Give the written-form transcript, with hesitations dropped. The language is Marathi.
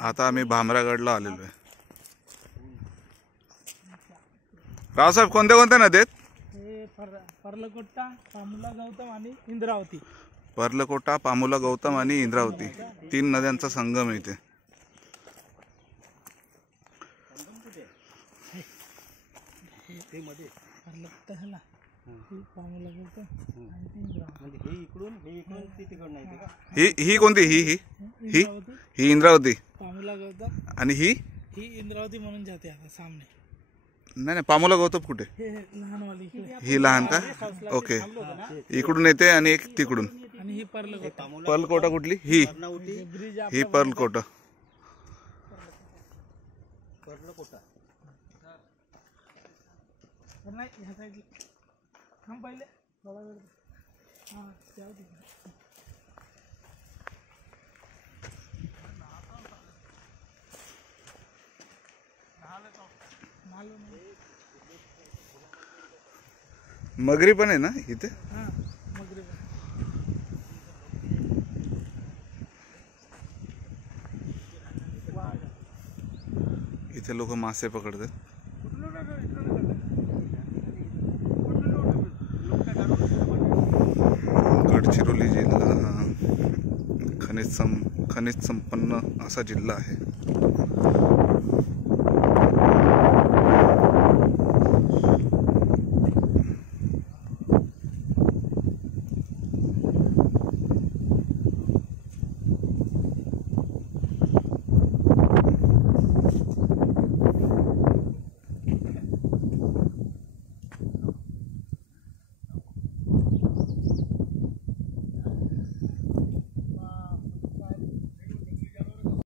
आता आम्ही भामरागडला आलेलो आहे. रावसाहेब कोणत्या कोणत्या नद्या आहेत? पर्लकोटा, पामुला गौतम आणि इंद्रावती. पर्लकोटा, पामुला गौतम आणि इंद्रावती 3 नद्यांचा संगम आहे इथे. ही कोणती? ही इंद्रावती. पामुला गौतम आणि ही इंद्रावती म्हणून जाते आता सामने. नाही, पामुला गौतम कुठे? लहान वाली ही लहान का? ओके, इकडून येते आणि एक तिकडून. आणि ही पर्लकोटा. पर्लकोटा कुठली? ही पर्लकोटा. नाही ह्या साईडला थांब पहिले थोडा वेळ. हां जाऊ दे. मगरी पण आहे ना इथे? हां मगरी पण. इथे लोक मासे पकडतात. गडचिरोली जिल्हा हा खनिज संपन्न असा जिल्हा आहे.